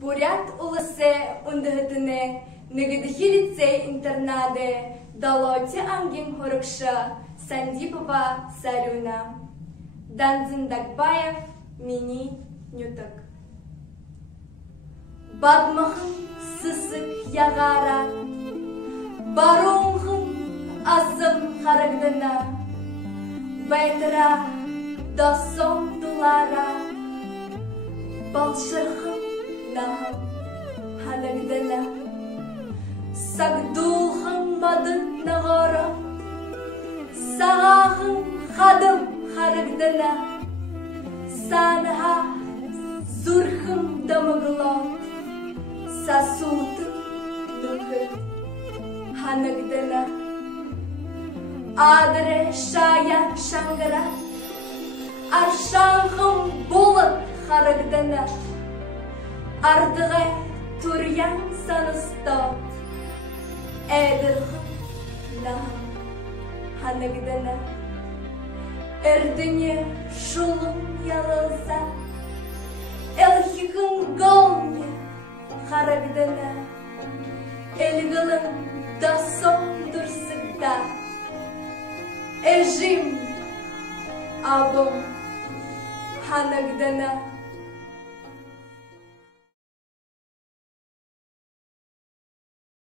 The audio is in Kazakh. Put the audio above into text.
Бурят уласе ундыгытыне нигидихи лицей-интернаде далоте ангин хорыкша Сандипова Сарюна. Данзындакбаев мини нютык. Бадмахын сысык ягара, бароңхын азым харагдына, байтыра досон дулара, балшырхын нахын ханагдына, сагдулхын бадын нагора, сағахын хадым харагдына, санха зурхын дамыглот, сасутын духын ханагдына, адре шаян шангара, аршанхын болын харагдына, ардыға турян саныстот, әдірхын нахын ханагдына, эрдіне шулын ялылса, элхикын голне харагдына, элгылын досон дұрсыгда, эжим абым ханагдына.